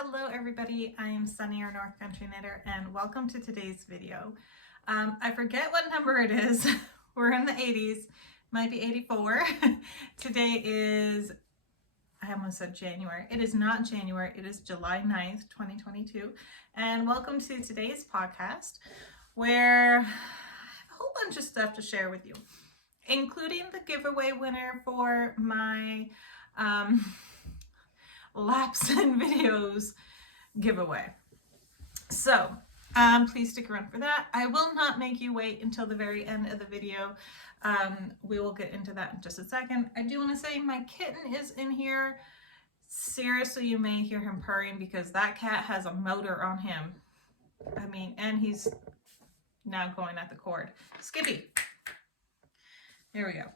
Hello everybody, I am Sunny, your North Country Knitter, and welcome to today's video. I forget what number it is. We're in the 80s, might be 84. Today is, I almost said January. It is not January, it is July 9th, 2022. And welcome to today's podcast where I have a whole bunch of stuff to share with you, including the giveaway winner for my laps and videos giveaway. So please stick around for that. I will not make you wait until the very end of the video. We will get into that in just a second. I do want to say my kitten is in here. Seriously, you may hear him purring because that cat has a motor on him. I mean, and he's now going at the cord. Skippy. There we go.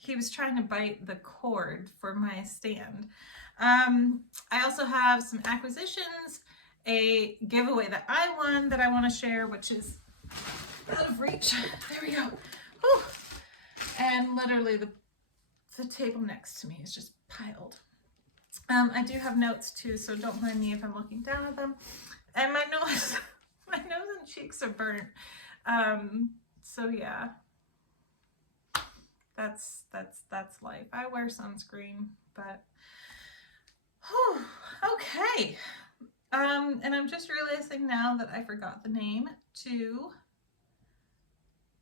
He was trying to bite the cord for my stand. I also have some acquisitions, a giveaway that I won that I want to share, which is out of reach. There we go. Whew. And literally the table next to me is just piled. I do have notes too, so don't mind me if I'm looking down at them. And my nose and cheeks are burnt. So yeah. That's life. I wear sunscreen, but whew, okay. And I'm just realizing now that I forgot the name to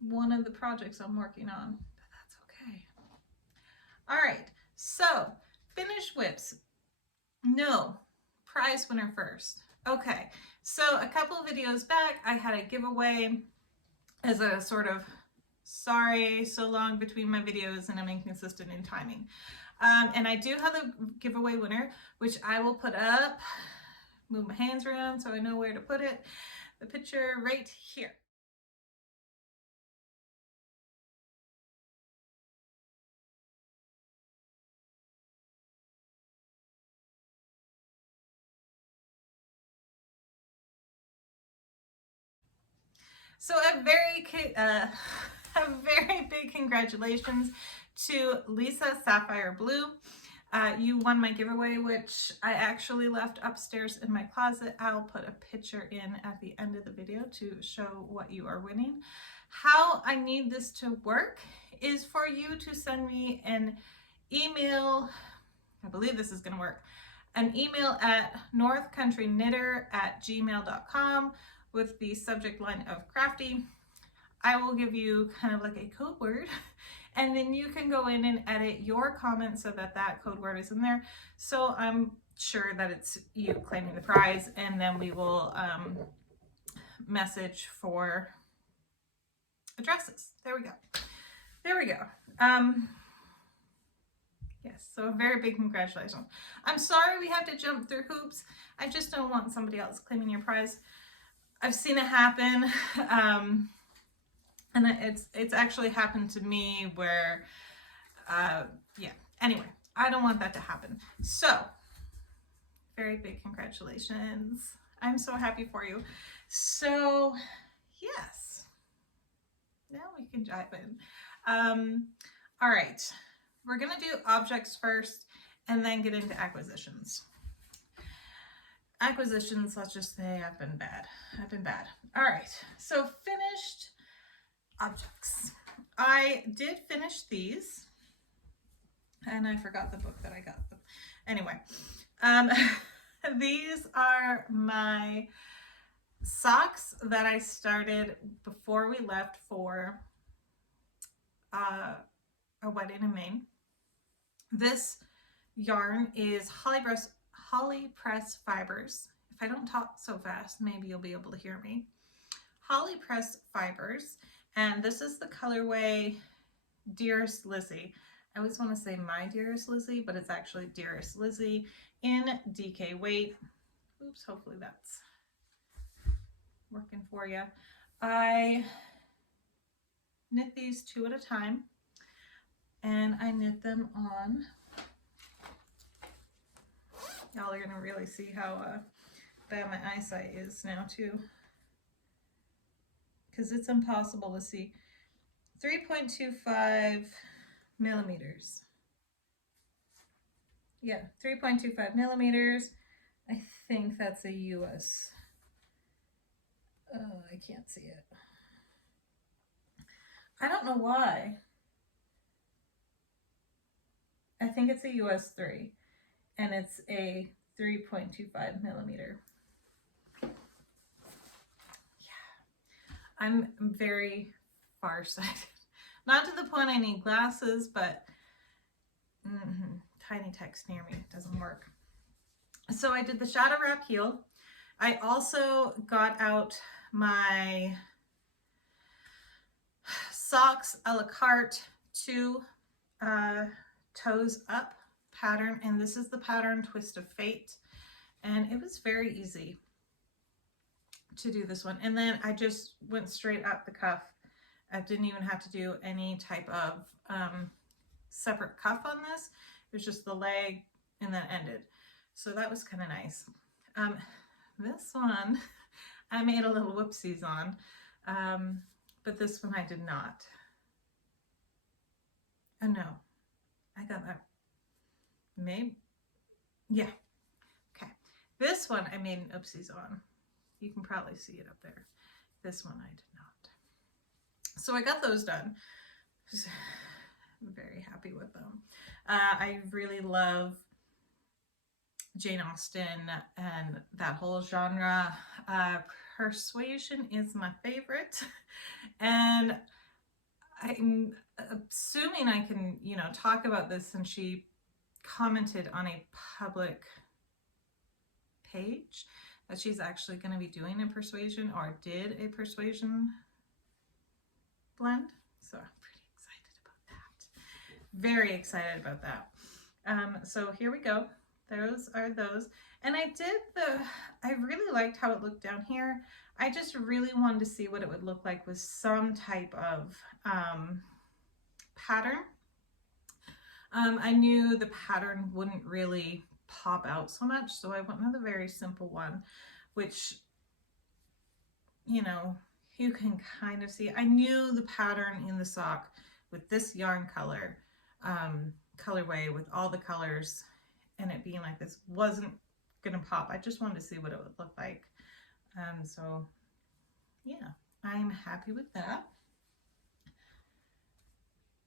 one of the projects I'm working on, but that's okay. All right, so finished whips. No, prize winner first. Okay, so a couple of videos back, I had a giveaway as a sort of sorry, so long between my videos and I'm inconsistent in timing. And I do have a giveaway winner, which I will put up, move my hands around so I know where to put it, the picture right here. So a very big congratulations to Lisa Sapphire Blue. You won my giveaway, which I actually left upstairs in my closet. I'll put a picture in at the end of the video to show what you are winning. How I need this to work is for you to send me an email. I believe this is going to work. An email at northcountryknitter@gmail.com with the subject line of crafty. I will give you kind of like a code word, and then you can go in and edit your comment so that that code word is in there. So I'm sure that it's you claiming the prize, and then we will message for addresses. There we go. There we go. Yes, so a very big congratulations. I'm sorry we have to jump through hoops. I just don't want somebody else claiming your prize. I've seen it happen, and it's actually happened to me where, yeah, anyway, I don't want that to happen. So, very big congratulations. I'm so happy for you. So, yes, now we can dive in. All right, we're gonna do objects first and then get into acquisitions. Acquisitions, let's just say I've been bad. All right, so finished objects. I did finish these, and I forgot the book that I got them. Anyway, these are my socks that I started before we left for a wedding in Maine. This yarn is Holly Press Fibers. If I don't talk so fast, maybe you'll be able to hear me. Holly Press Fibers, and this is the colorway Dearest Lizzie. I always want to say My Dearest Lizzie, but it's actually Dearest Lizzie in DK weight. Oops, hopefully that's working for you. I knit these 2 at a time, and I knit them on. Y'all are gonna really see how bad my eyesight is now too, because it's impossible to see. 3.25 millimeters. yeah, 3.25 millimeters. I think that's a US. Oh, I can't see it. I don't know why. I think it's a US 3, and it's a 3.25 millimeter. Yeah, I'm very farsighted. Not to the point I need glasses, but tiny text near me doesn't work. So I did the shadow wrap heel. I also got out my socks a la carte 2 toes up pattern, and this is the pattern Twist of Fate, and it was very easy to do this one. And then I just went straight up the cuff. I didn't even have to do any type of separate cuff on this. It was just the leg and then ended. So that was kind of nice. This one I made a little whoopsies on, but this one I did not. Oh no, I got that. Maybe, yeah. Okay, this one I made an oopsies on. You can probably see it up there. This one I did not. So I got those done. I'm very happy with them. I really love Jane Austen and that whole genre. Persuasion is my favorite, and I'm assuming I can, you know, talk about this since she commented on a public page that she's actually going to be doing a persuasion, or did a persuasion blend. So I'm pretty excited about that. Very excited about that. So here we go. Those are those. And I really liked how it looked down here. I just really wanted to see what it would look like with some type of pattern. I knew the pattern wouldn't really pop out so much, so I went with a very simple one, which, you know, you can kind of see. I knew the pattern in the sock with this yarn color, colorway with all the colors, and it being like this wasn't gonna pop. I just wanted to see what it would look like. So yeah, I'm happy with that.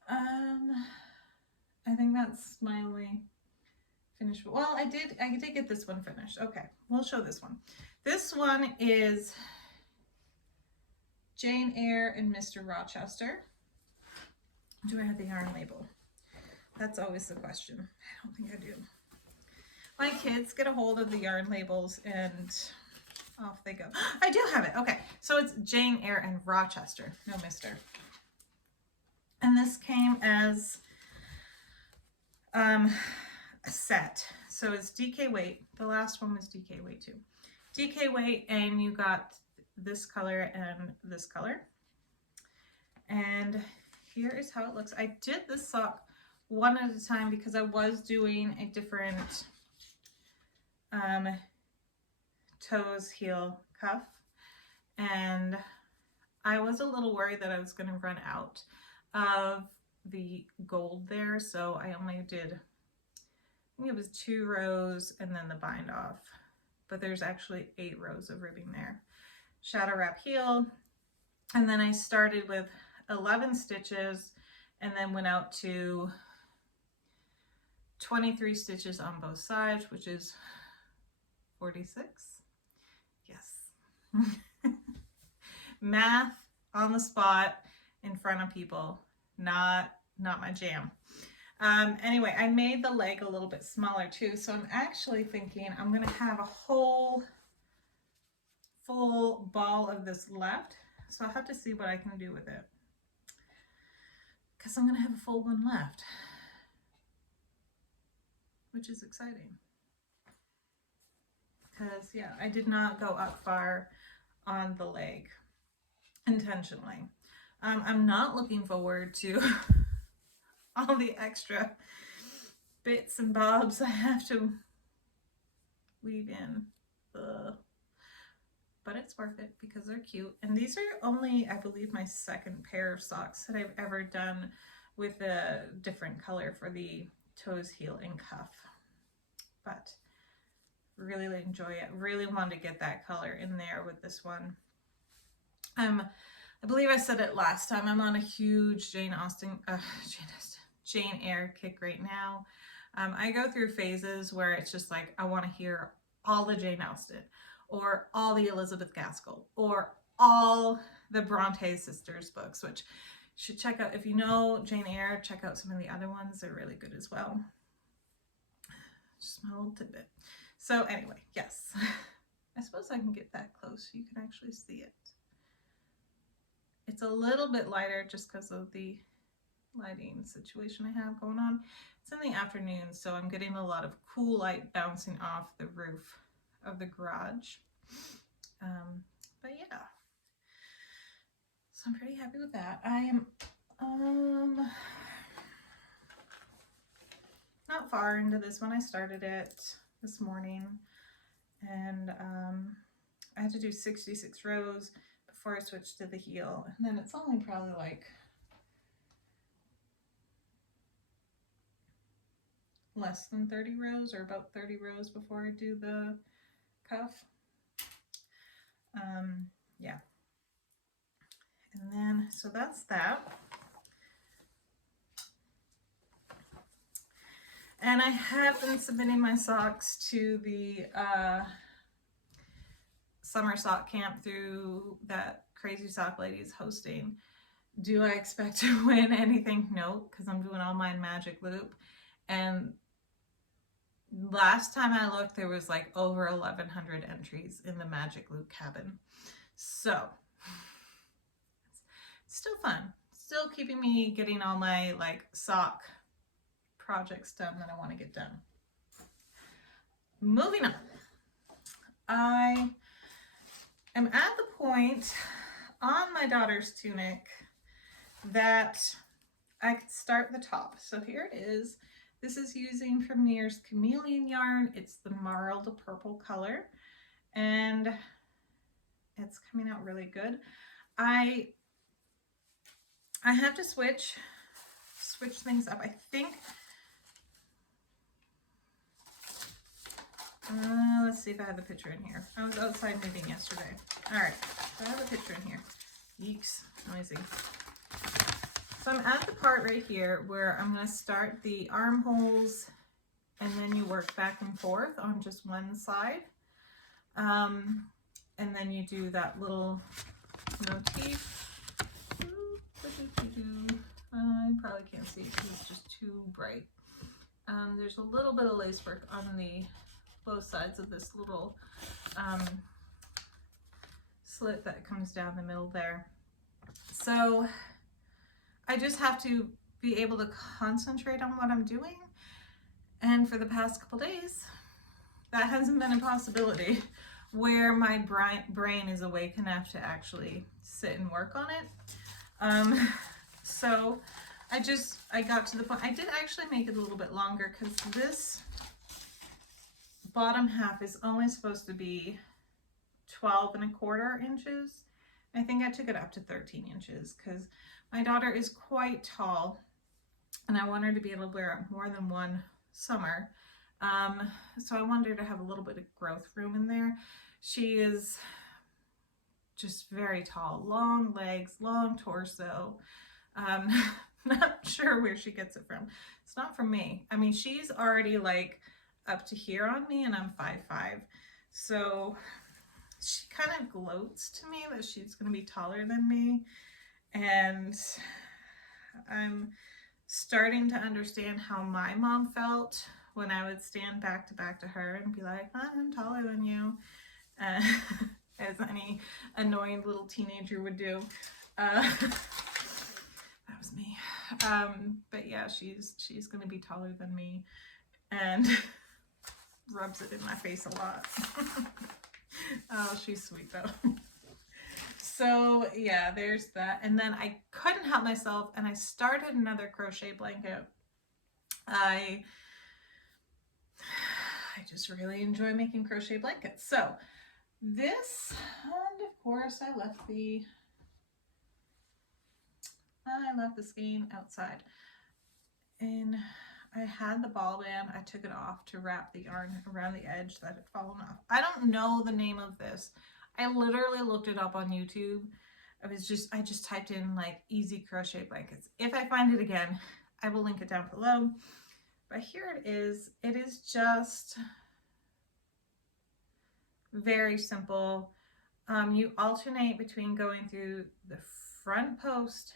I think that's my only finish. Well, I did get this one finished. Okay, we'll show this one. This one is Jane Eyre and Mr. Rochester. Do I have the yarn label? That's always the question. I don't think I do. My kids get a hold of the yarn labels and off they go. I do have it. Okay, so it's Jane Eyre and Rochester, no Mr. And this came as a set. So it's DK weight. The last one was DK weight too. DK weight, and you got this color and this color. And here is how it looks. I did this sock one at a time because I was doing a different toes heel cuff, and I was a little worried that I was going to run out of the gold there, so I only did, I think it was 2 rows and then the bind off, but there's actually 8 rows of ribbing there. Shadow wrap heel, and then I started with 11 stitches and then went out to 23 stitches on both sides, which is 46. Yes. Math on the spot in front of people, not my jam. Anyway, I made the leg a little bit smaller too, so I'm actually thinking I'm gonna have a whole full ball of this left, so I'll have to see what I can do with it, because I'm gonna have a full one left, which is exciting. Because yeah, I did not go up far on the leg intentionally. I'm not looking forward to all the extra bits and bobs I have to weave in. But it's worth it because they're cute. And these are only, I believe, my second pair of socks that I've ever done with a different color for the toes, heel, and cuff. but really enjoy it. Really wanted to get that color in there with this one. I believe I said it last time, I'm on a huge Jane Eyre kick right now. I go through phases where it's just like, I want to hear all the Jane Austen, or all the Elizabeth Gaskell, or all the Bronte sisters books, which you should check out. If you know Jane Eyre, check out some of the other ones. They're really good as well. Just my little tidbit. So anyway, yes. I suppose I can get that close so you can actually see it. It's a little bit lighter just because of the lighting situation I have going on. It's in the afternoon, so I'm getting a lot of cool light bouncing off the roof of the garage. But yeah, so I'm pretty happy with that. I am not far into this one. I started it this morning, and I had to do 66 rows before I switched to the heel, and then it's only probably like less than 30 rows, or about 30 rows before I do the cuff. Yeah, and then so that's that. And I have been submitting my socks to the summer sock camp through that Crazy Sock Ladies hosting. Do I expect to win anything? No, because I'm doing all mine Magic Loop. And last time I looked, there was like over 1,100 entries in the Magic Loop cabin. So it's still fun. Still keeping me getting all my like sock projects done that I want to get done. Moving on. I am at the point on my daughter's tunic that I could start the top. So here it is. This is using Premier's Chameleon yarn. It's the marled purple color, and it's coming out really good. I have to switch things up. I think let's see if I have the picture in here. I was outside knitting yesterday. All right, so I have a picture in here. Yeeks, noisy. So I'm at the part right here where I'm going to start the armholes, and then you work back and forth on just one side. And then you do that little motif. I probably can't see it because it's just too bright. There's a little bit of lace work on the both sides of this little slit that comes down the middle there. So I just have to be able to concentrate on what I'm doing. And for the past couple days, that hasn't been a possibility, where my brain is awake enough to actually sit and work on it. So I got to the point, I did actually make it a little bit longer, because this bottom half is only supposed to be 12¼ inches. I think I took it up to 13 inches because my daughter is quite tall, and I want her to be able to wear it more than one summer. So I wanted her to have a little bit of growth room in there. She is just very tall, long legs, long torso. Not sure where she gets it from. It's not from me. I mean, she's already like up to here on me, and I'm 5'5". So she kind of gloats to me that she's going to be taller than me. And I'm starting to understand how my mom felt when I would stand back to her and be like, I'm taller than you, as any annoying little teenager would do. That was me. But yeah, she's gonna be taller than me, and rubs it in my face a lot. Oh, she's sweet though. So yeah, there's that. And then I couldn't help myself, and I started another crochet blanket. I just really enjoy making crochet blankets. So this, and of course I left the skein outside. And I had the ball band. I took it off to wrap the yarn around the edge that had fallen off. I don't know the name of this. I literally looked it up on YouTube. I just typed in like easy crochet blankets. If I find it again, I will link it down below. But here it is. It is just very simple. You alternate between going through the front post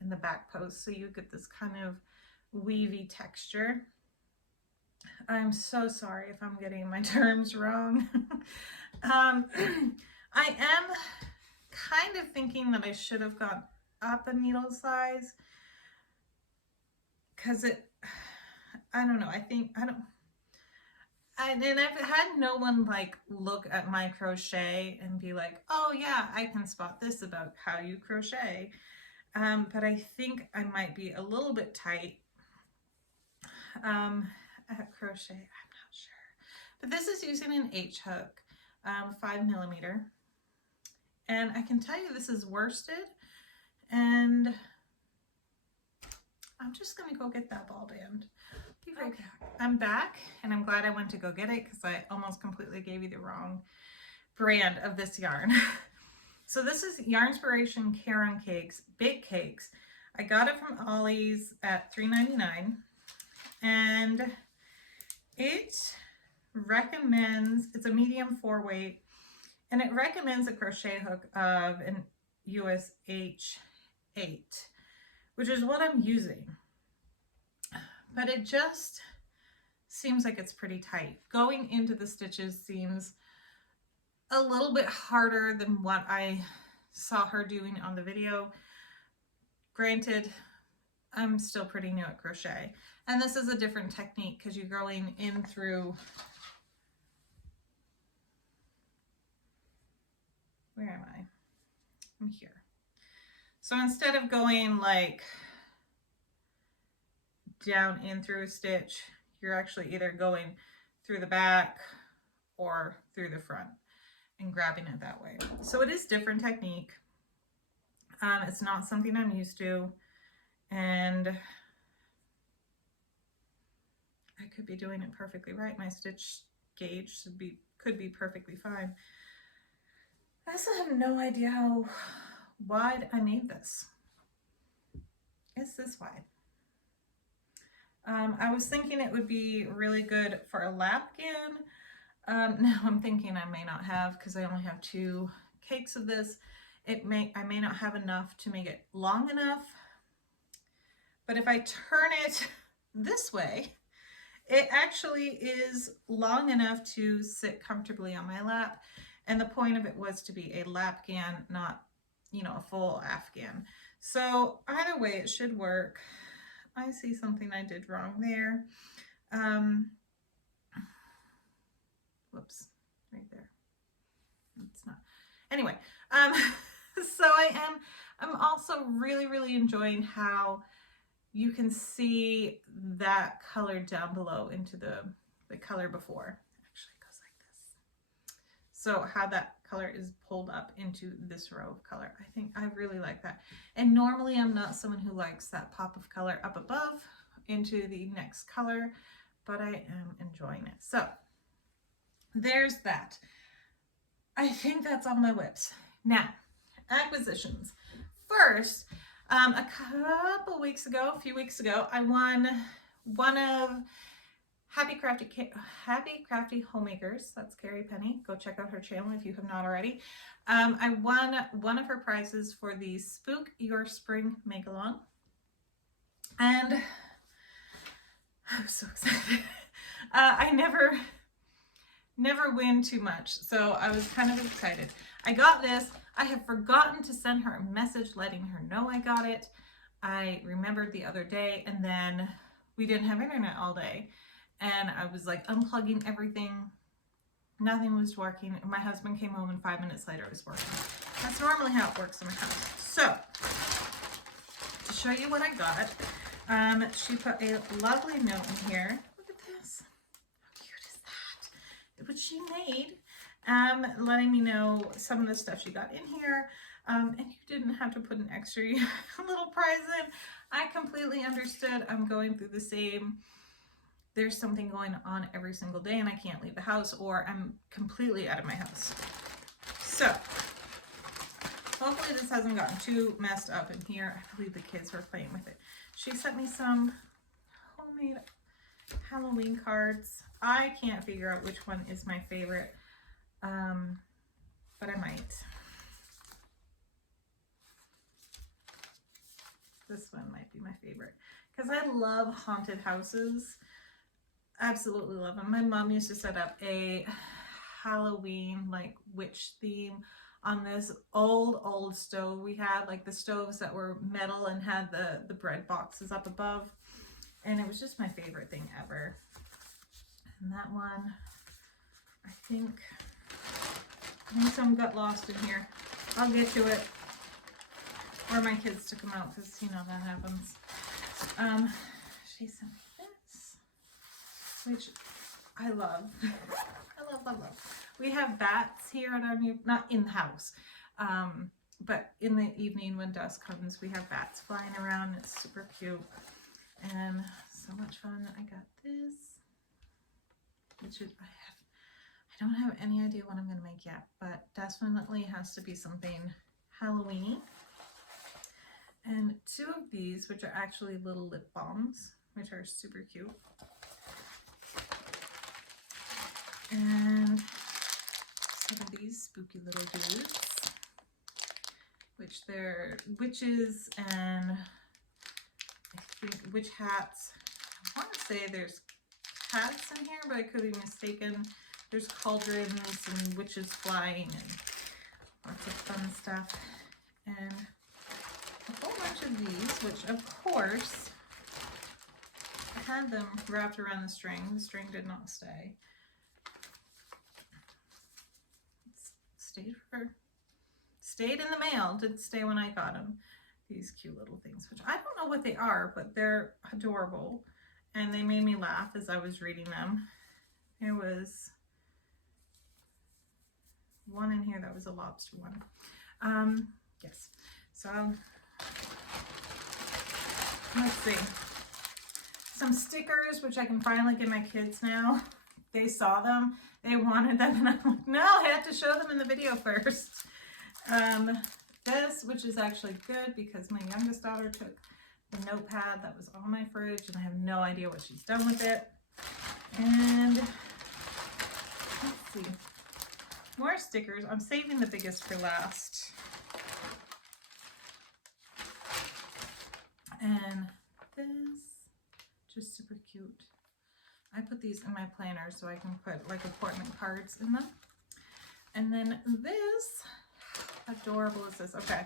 and the back post, so you get this kind of weavy texture. I'm so sorry if I'm getting my terms wrong. I am kind of thinking that I should have gone up a needle size, because I don't know, and I've had no one like look at my crochet and be like, oh yeah, I can spot this about how you crochet. But I think I might be a little bit tight at crochet. I'm not sure. But this is using an H hook, 5mm. And I can tell you this is worsted. And I'm just going to go get that ball band. Be right back. I'm back, and I'm glad I went to go get it because I almost completely gave you the wrong brand of this yarn. So this is Yarnspiration Caron Cakes, Bake Cakes. I got it from Ollie's at $3.99, and it recommends, it's a medium 4 weight, and it recommends a crochet hook of an US H8, which is what I'm using. But it just seems like it's pretty tight. Going into the stitches seems a little bit harder than what I saw her doing on the video. Granted, I'm still pretty new at crochet, and this is a different technique because you're going in through, where am I? I'm here. So instead of going like down in through a stitch, you're actually either going through the back or through the front and grabbing it that way. So it is different technique. It's not something I'm used to, and I could be doing it perfectly right. My stitch gauge could be perfectly fine. I also have no idea how wide I made this. It's this wide. I was thinking it would be really good for a lapkin. Now I'm thinking I may not have, because I only have 2 cakes of this. I may not have enough to make it long enough. But if I turn it this way, it actually is long enough to sit comfortably on my lap. And the point of it was to be a lapkin, not, you know, a full afghan. So either way, it should work. I see something I did wrong there. Whoops, right there. It's not. Anyway, so I'm also really enjoying how you can see that color down below into the color before. Actually, it goes like this. So how that color is pulled up into this row of color. I think I really like that. And normally I'm not someone who likes that pop of color up above into the next color, but I am enjoying it. So there's that. I think that's all my whips. Now, acquisitions. First, a few weeks ago, I won one of Happy Crafty Homemakers. That's Carrie Penny. Go check out her channel if you have not already. I won one of her prizes for the Spook Your Spring Make-Along. And I'm so excited. I never win too much, so I was kind of excited. I got this. I have forgotten to send her a message letting her know I got it. I remembered the other day, and then we didn't have internet all day, and I was like unplugging everything. Nothing was working. My husband came home, and 5 minutes later it was working. That's normally how it works in my house. So to show you what I got, she put a lovely note in here. Look at this. How cute is that? Which she made, letting me know some of the stuff she got in here. And you didn't have to put an extra little prize in. I completely understood. I'm going through the same there's something going on every single day and I can't leave the house, or I'm completely out of my house. So hopefully this hasn't gotten too messed up in here. I believe the kids were playing with it. She sent me some homemade Halloween cards. I can't figure out which one is my favorite, but I might. This one might be my favorite because I love haunted houses. Absolutely love them. My mom used to set up a Halloween like witch theme on this old stove we had, like the stoves that were metal and had the bread boxes up above, and it was just my favorite thing ever. And that one, I think some got lost in here. I'll get to it, or my kids took them out, because you know that happens. She sent me this, which I love. I love. We have bats here at our new, not in the house, but in the evening when dusk comes, we have bats flying around. It's super cute and so much fun. I got this, which is, I don't have any idea what I'm going to make yet, but definitely has to be something Halloween. And two of these, which are actually little lip balms, which are super cute. And some of these spooky little dudes, which they're witches and I think witch hats. I want to say there's cats in here, but I could be mistaken. There's cauldrons and witches flying and lots of fun stuff. And a whole bunch of these, which of course I had them wrapped around the string. The string did not stay. Stayed in the mail, didn't stay when I got them. These cute little things, which I don't know what they are, but they're adorable and they made me laugh as I was reading them. There was one in here that was a lobster one. Yes, so let's see, some stickers, which I can finally give my kids now. They saw them, they wanted them, and I'm like, no, I had to show them in the video first. This, which is actually good because my youngest daughter took the notepad that was on my fridge and I have no idea what she's done with it. And let's see, more stickers. I'm saving the biggest for last. And this, just super cute. I put these in my planner so I can put like appointment cards in them. And then this, how adorable is this? Okay,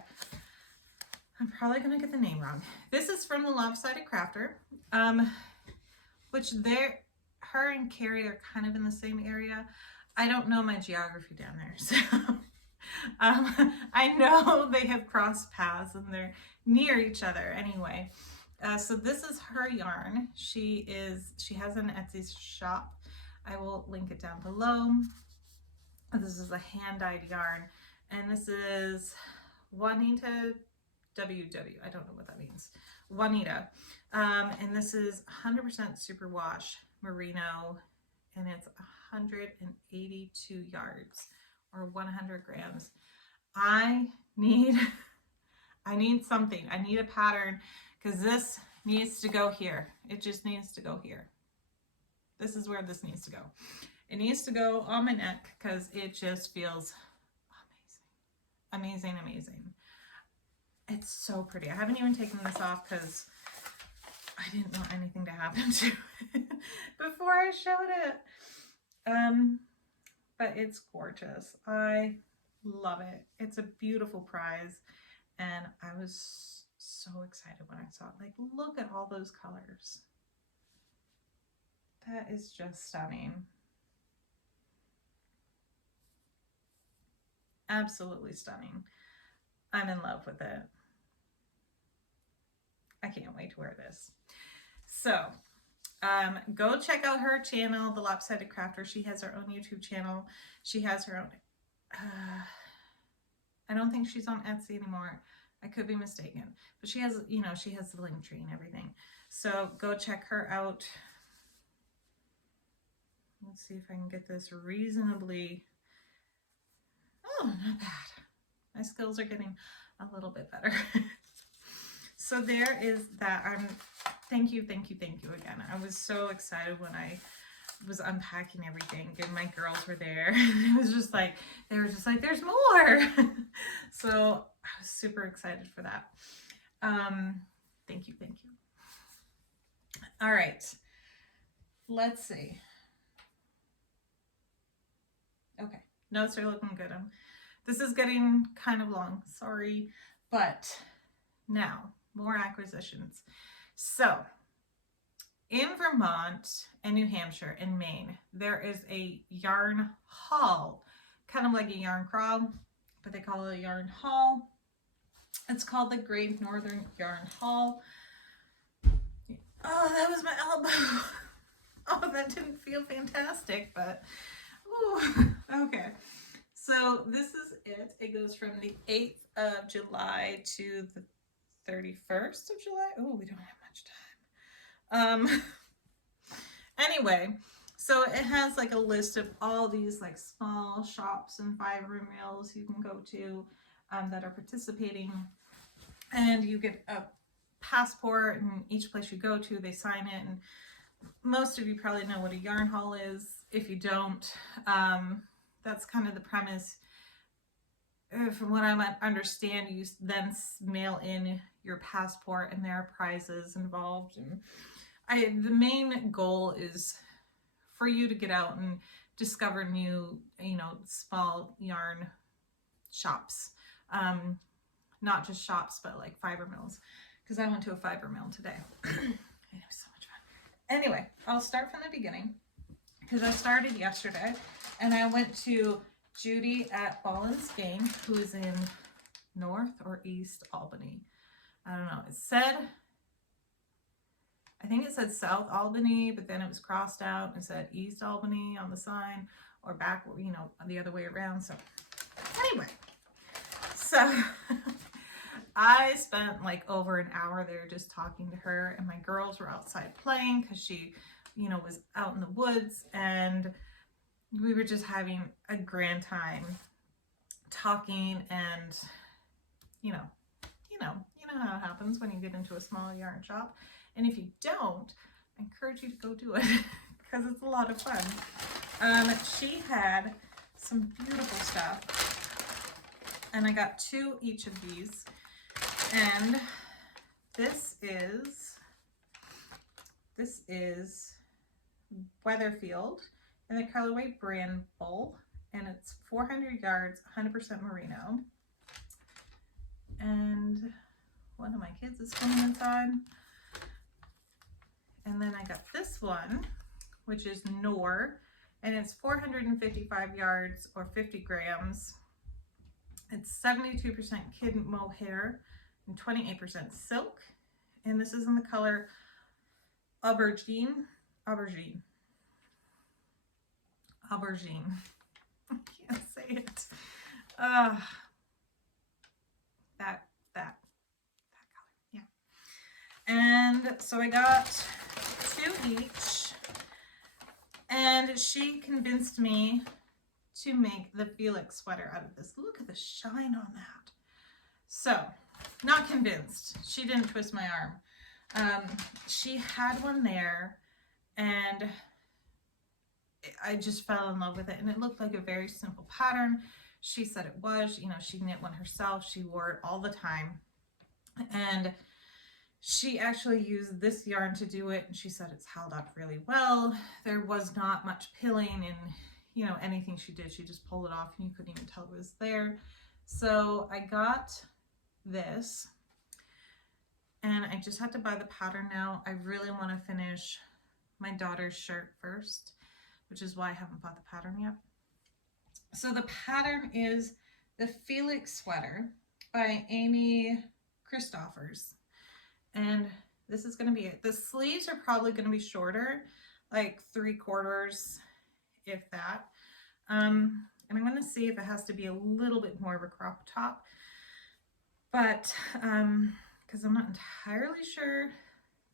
I'm probably gonna get the name wrong. This is from the Lopsided Crafter, which her and Carrie are kind of in the same area. I don't know my geography down there, so I know they have crossed paths and they're near each other anyway. So this is her yarn. She has an Etsy shop. I will link it down below. This is a hand-dyed yarn, and this is Juanita WW. I don't know what that means. Juanita. And this is 100% superwash merino, and it's 182 yards or 100 grams. I need something. I need a pattern because this needs to go here. It just needs to go here. This is where this needs to go. It needs to go on my neck because it just feels amazing. Amazing, amazing. It's so pretty. I haven't even taken this off because I didn't want anything to happen to it before I showed it. But it's gorgeous. I love it. It's a beautiful prize. And I was so excited when I saw it. Like, look at all those colors. That is just stunning. Absolutely stunning. I'm in love with it. I can't wait to wear this. So go check out her channel, The Lopsided Crafter. She has her own YouTube channel. She has her own, I don't think she's on Etsy anymore. I could be mistaken, but she has, you know, she has the link tree and everything. So go check her out. Let's see if I can get this reasonably, oh, not bad. My skills are getting a little bit better. So there is that. Thank you again. I was so excited when I was unpacking everything and my girls were there. It was just like, they were just like, there's more. So I was super excited for that. Thank you. All right, let's see. Okay, notes are looking good. This is getting kind of long, sorry, but now more acquisitions. So in Vermont and New Hampshire and Maine, there is a yarn haul, kind of like a yarn crawl, but they call it a yarn haul. It's called the Great Northern Yarn Haul. Oh, that was my elbow. Oh, that didn't feel fantastic, but ooh, okay. So this is it. It goes from the 8th of July to the 31st of July. Oh, we don't have much time. Anyway, so it has like a list of all these like small shops and fiber mills you can go to that are participating, and you get a passport, and each place you go to, they sign it. And most of you probably know what a yarn haul is. If you don't, that's kind of the premise. From what I understand, you then mail in your passport, and there are prizes involved. And the main goal is for you to get out and discover new, small yarn shops. Not just shops, but like fiber mills. Because I went to a fiber mill today. And it was so much fun. Anyway, I'll start from the beginning. Because I started yesterday, and I went to Judy at Ball and Skein, who is in North or East Albany. I don't know. I think it said South Albany, but then it was crossed out and said East Albany on the sign, or back, the other way around. So anyway, so I spent like over an hour there just talking to her, and my girls were outside playing because she, was out in the woods, and we were just having a grand time talking. And you know how it happens when you get into a small yarn shop. And if you don't, I encourage you to go do it because it's a lot of fun. She had some beautiful stuff, and I got 2 each of these. And this is Weatherfield in the colorway Bramble, and it's 400 yards, 100% merino. And one of my kids is coming inside. And then I got this one, which is Nor, and it's 455 yards or 50 grams. It's 72% kid mohair and 28% silk. And this is in the color aubergine. I can't say it. That color, yeah. And so I got 2 each, and she convinced me to make the Felix sweater out of this. Look at the shine on that. So, not convinced. She didn't twist my arm. She had one there, and I just fell in love with it, and it looked like a very simple pattern. She said it was, she knit one herself. She wore it all the time, and she actually used this yarn to do it, and she said it's held up really well. There was not much pilling in, anything she did. She just pulled it off, and you couldn't even tell it was there. So I got this, and I just had to buy the pattern now. I really want to finish my daughter's shirt first, which is why I haven't bought the pattern yet. So the pattern is the Felix sweater by Amy Christoffers. And this is going to be it. The sleeves are probably going to be shorter, like 3/4, if that. And I'm going to see if it has to be a little bit more of a crop top. But, because I'm not entirely sure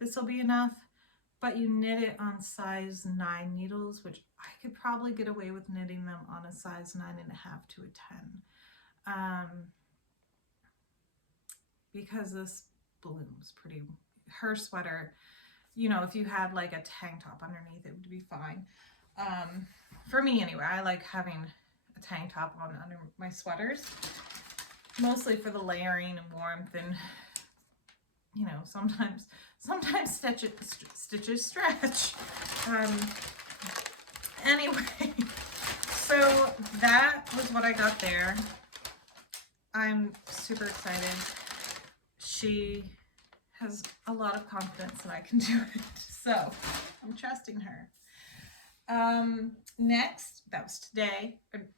this will be enough. but you knit it on size 9 needles, which I could probably get away with knitting them on a size 9.5 to a 10. Because this blooms pretty, her sweater, you know, if you had like a tank top underneath, it would be fine. For me anyway, I like having a tank top on under my sweaters, mostly for the layering and warmth, and you know, sometimes stitches stretch. Anyway, so that was what I got there. I'm super excited. She has a lot of confidence that I can do it, so I'm trusting her. Next, that was today, or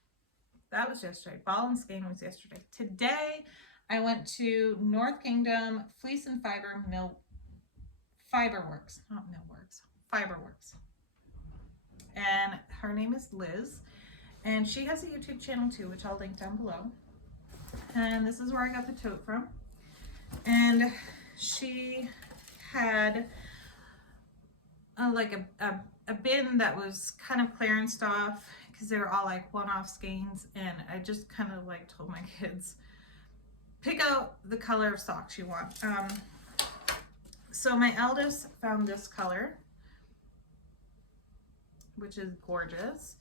that was yesterday. Ball and skein was yesterday. Today, I went to North Kingdom Fleece and Fiber Fiberworks, not Millworks, Fiberworks. And her name is Liz, and she has a YouTube channel too, which I'll link down below. And this is where I got the tote from. And she had like a bin that was kind of clearance off because they were all like one-off skeins, and I just kind of like told my kids, pick out the color of socks you want. So my eldest found this color, which is gorgeous,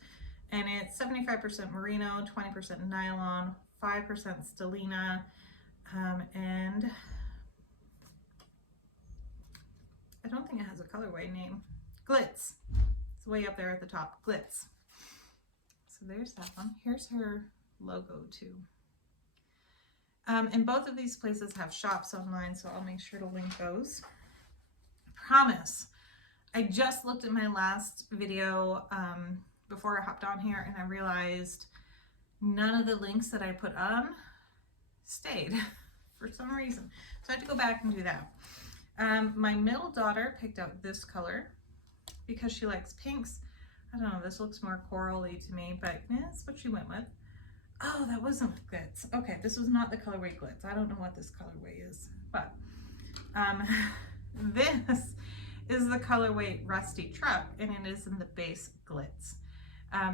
and it's 75% merino, 20% nylon, 5% stellina, and I don't think it has a colorway name. Glitz. It's way up there at the top. Glitz. So there's that one. Here's her logo too. And both of these places have shops online, so I'll make sure to link those. Promise. I just looked at my last video before I hopped on here, and I realized none of the links that I put on stayed for some reason. So I had to go back and do that. My middle daughter picked out this color because she likes pinks. I don't know, this looks more corally to me, but that's what she went with. Oh, that wasn't Glitz. Okay, this was not the colorway Glitz. I don't know what this colorway is, but this is the colorway Rusty Truck, and it is in the base Glitz.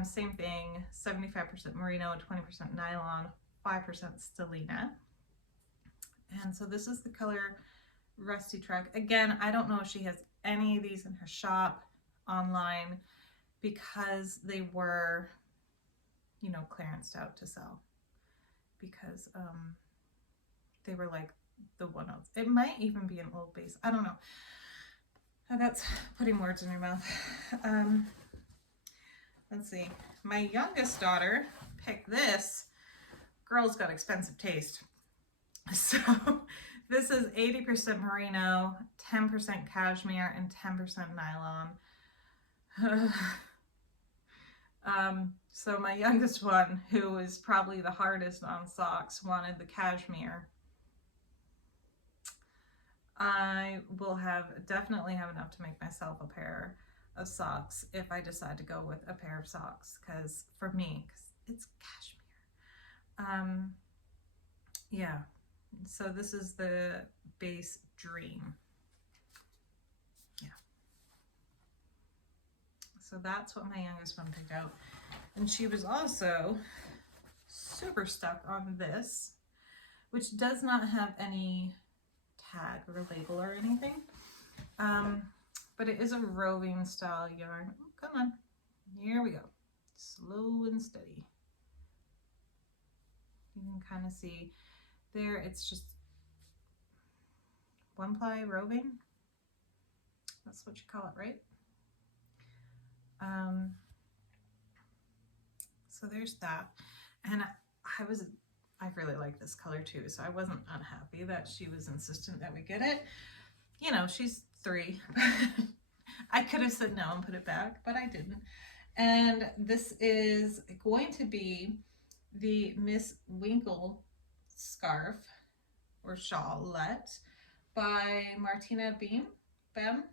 Same thing, 75% merino, 20% nylon, 5% stellina. And so this is the color Rusty Truck. Again, I don't know if she has any of these in her shop online because they were, you know, clearanced out to sell, because they were like the one-offs. It might even be an old base. I don't know. That's putting words in your mouth. Let's see. My youngest daughter picked this. Girl's got expensive taste. So this is 80% merino, 10% cashmere, and 10% nylon. So my youngest one, who is probably the hardest on socks, wanted the cashmere. I will definitely have enough to make myself a pair of socks if I decide to go with a pair of socks, because for me, it's cashmere. Yeah, so this is the base Dream. Yeah. So that's what my youngest one picked out. And she was also super stuck on this, which does not have any tag or label or anything. But it is a roving style yarn. Oh, come on, here we go. Slow and steady. You can kind of see there, it's just one ply roving. That's what you call it, right? So there's that. And I really like this color too, so I wasn't unhappy that she was insistent that we get it. You know, she's 3. I could have said no and put it back, but I didn't. And this is going to be the Miss Winkle scarf or shawlette by Martina Behm,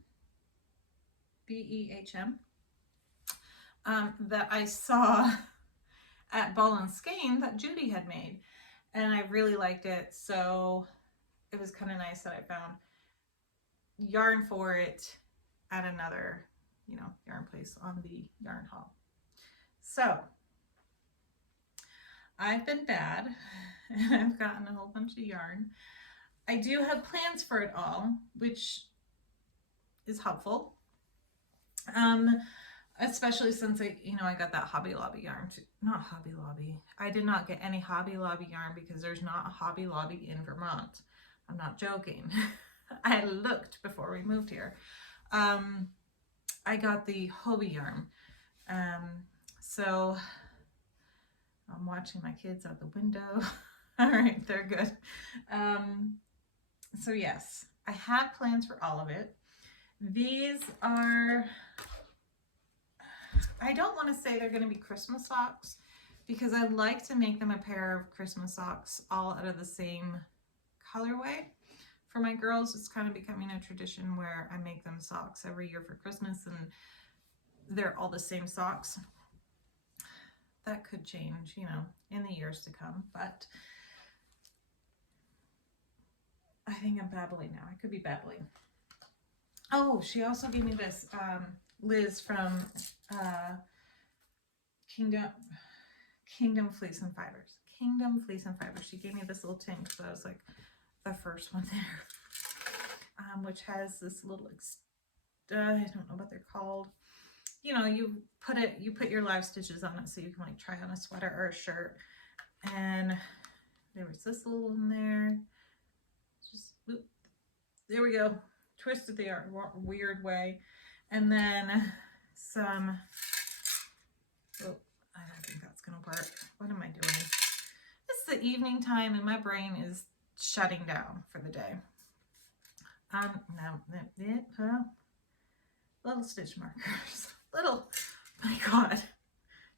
B-E-H-M, that I saw at Ball and Skein that Judy had made, and I really liked it, so it was kind of nice that I found yarn for it at another, you know, yarn place on the yarn haul. So I've been bad and I've gotten a whole bunch of yarn. I do have plans for it all, which is helpful. Especially since I got that Hobby Lobby yarn too. Not Hobby Lobby. I did not get any Hobby Lobby yarn because there's not a Hobby Lobby in Vermont. I'm not joking. I looked before we moved here. I got the Hobby yarn. So I'm watching my kids out the window. All right, they're good. So yes, I have plans for all of it. These are, I don't want to say they're going to be Christmas socks because I like to make them a pair of Christmas socks all out of the same colorway. For my girls, it's kind of becoming a tradition where I make them socks every year for Christmas and they're all the same socks. That could change, you know, in the years to come, but I think I'm babbling now. I could be babbling. Oh, she also gave me this, Liz from Kingdom Fleece and Fibers. Kingdom Fleece and Fibers. She gave me this little tin because I was like the first one there, which has this little, I don't know what they're called. You know, you put your live stitches on it so you can like try on a sweater or a shirt. And there was this little in there. Just, whoop, there we go. Twisted the weird way. And then some, oh, I don't think that's gonna work. What am I doing? It's the evening time and my brain is shutting down for the day. Little stitch markers. Little, my God,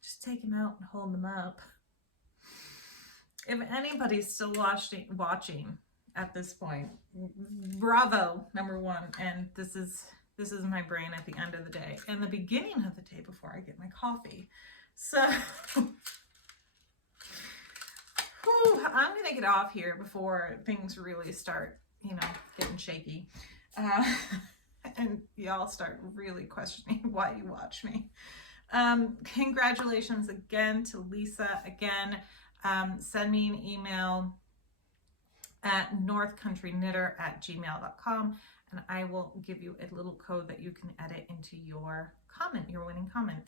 just take them out and hold them up. If anybody's still watching at this point, bravo, number one. And this is my brain at the end of the day and the beginning of the day before I get my coffee. So whew, I'm gonna get off here before things really start, you know, getting shaky. And y'all start really questioning why you watch me. Congratulations again to Lisa. Again, send me an email at northcountryknitter@gmail.com and I will give you a little code that you can edit into your comment, your winning comment.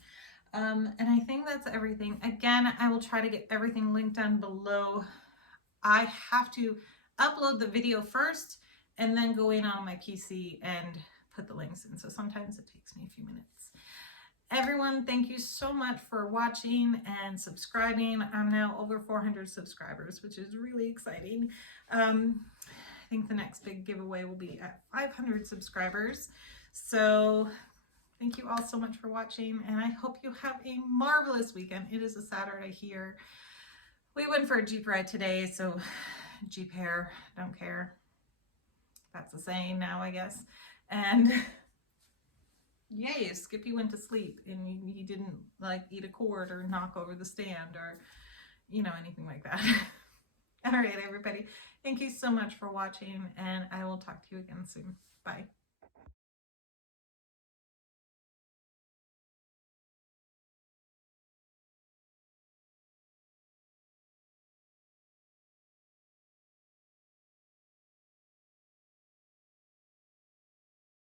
And I think that's everything. Again, I will try to get everything linked down below. I have to upload the video first and then go in on my PC and put the links in. So sometimes it takes me a few minutes. Everyone, thank you so much for watching and subscribing. I'm now over 400 subscribers, which is really exciting. I think the next big giveaway will be at 500 subscribers. So thank you all so much for watching, and I hope you have a marvelous weekend. It is a Saturday here. We went for a Jeep ride today, so Jeep hair, don't care. That's a saying now, I guess. And yay, Skippy went to sleep and he didn't like eat a cord or knock over the stand or, you know, anything like that. All right, everybody. Thank you so much for watching and I will talk to you again soon. Bye.